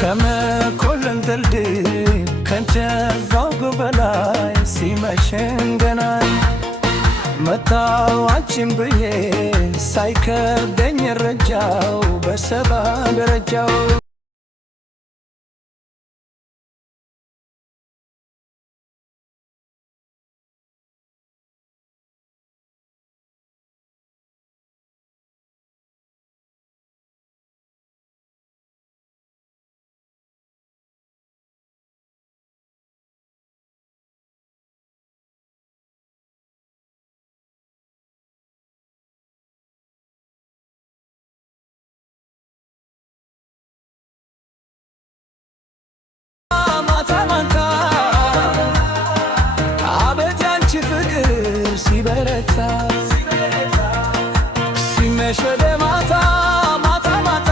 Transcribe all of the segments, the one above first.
ከመኮንን ድልድይ ከእንጨዛው በላይ ሲመሽን ገና መጣሁ አንቺን ብዬ ሳይከብደኝ እረጃው በሰባ ደረጃው ሲመሽ ወደ ማታ ማታ ማታ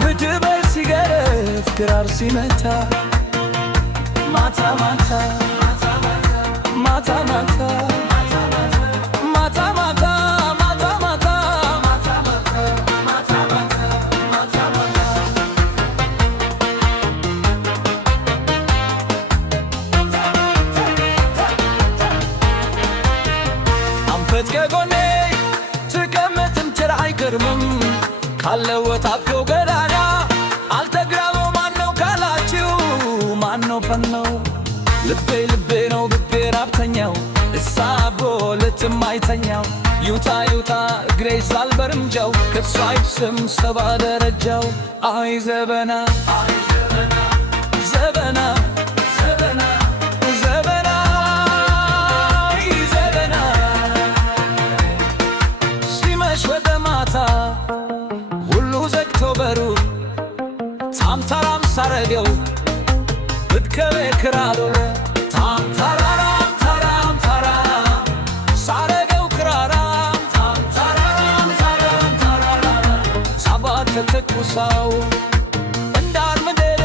ምድበር ሲገረፍ ክራር ሲመታ ማታ ማታ ማታ ማታ ከጎኔ ትቀመጥም ቸር አይገርምም ካለው ወታፈው ገዳና አልተግራበው ማነው ካላችሁ ማነው ፈነው ልቤ ልቤ ነው ልቤ ራብተኛው እሳቦ ልትማይተኛው ዩታ ዩታ እግሬ ሳልበርምጃው ከሷ አይብስም ሰባ ደረጃው አይ ዘበና ዘበና ታምታራም ሳረገው ብትከበ ክራሎለ ታምታራም ታራም ታራም ሳረገው ክራራም ታምታራም ታራም ታራም ሳባት ተተኩሳው እንዳር ምድር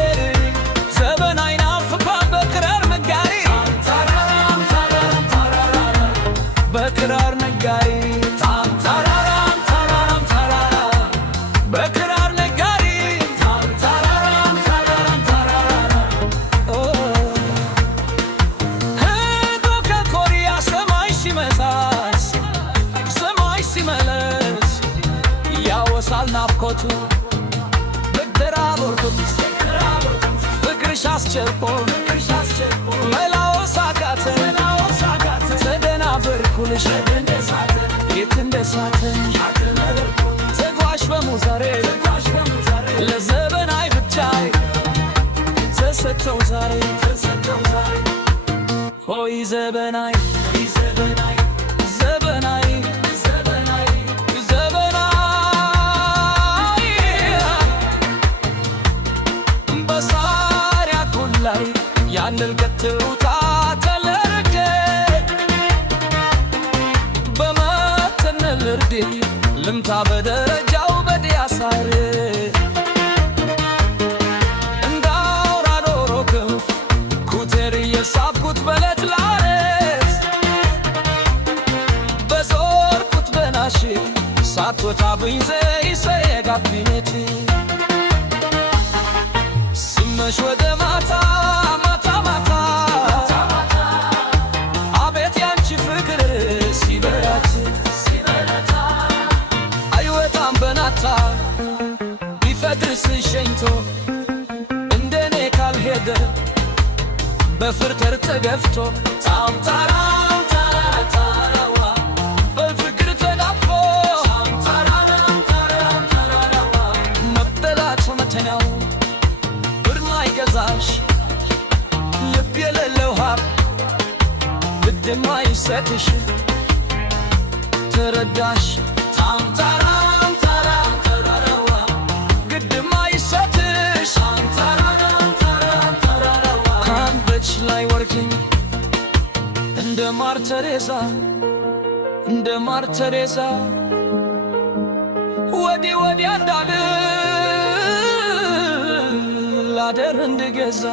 ዘበን አይናፍቃን በክራር ነጋሪ ታምታራም ታራም ታራም በክራር ነጋሪ ታምታራም ታራም ታራም በክራር ናፍቆቱ በደራቦርኩት ፍቅርሽ አስቸርፖ መላወስ አቃተኝ ተደናበርኩልሽ የት እንደሳተኝ ተጓዥ በሙዛሬ ለዘበናይ ብቻይ ተሰጠው ዛሬ ሆይ ዘበናይ ያንል ገትውታ ተለርጌ በመተነል እርዴ ልምታ በደረጃው በዲያሳር እንዳውራ ዶሮ ክንፍ ኩቴር የሳብኩት በለት ላሬስ በዞርኩት በናሽ ሳትወጣብኝ ዘይሰየጋት ቢኔት ሲመሽ ወደ ማታ ቢፈድርስ ሸኝቶ እንደኔ ካልሄደ በፍርተር ተገፍቶ ታምታራም ታራዋ በፍቅር ተናፍቆ ታምታራም ታራዋ መበላት መተኛው ብርማ አይገዛሽ ልብ የሌለው ሀብ ግድማ ይሰጥሽ ተረዳሽ ታምታራም እንደ ማር ተሬዛ ወዲህ ወዲያ እንዳልል አደር እንድገዛ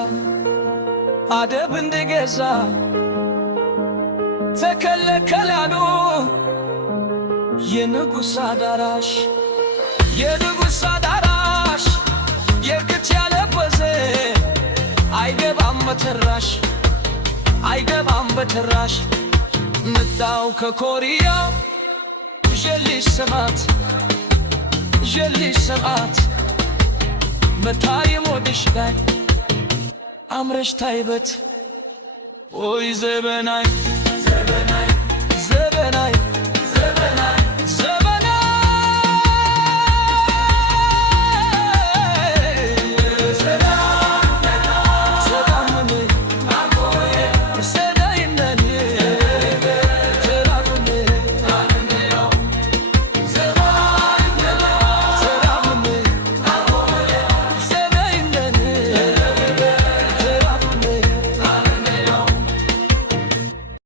አደብ እንድገዛ ተከለከላሉ የንጉሥ አዳራሽ የርግት ያለበሰ አይገባም በትራሽ አይገባም በትራሽ መጣው ከኮሪያ ጀሊስ ሰማት መታየም ወድሽ ላይ አምረሽ ታይበት ወይ ዘበናይ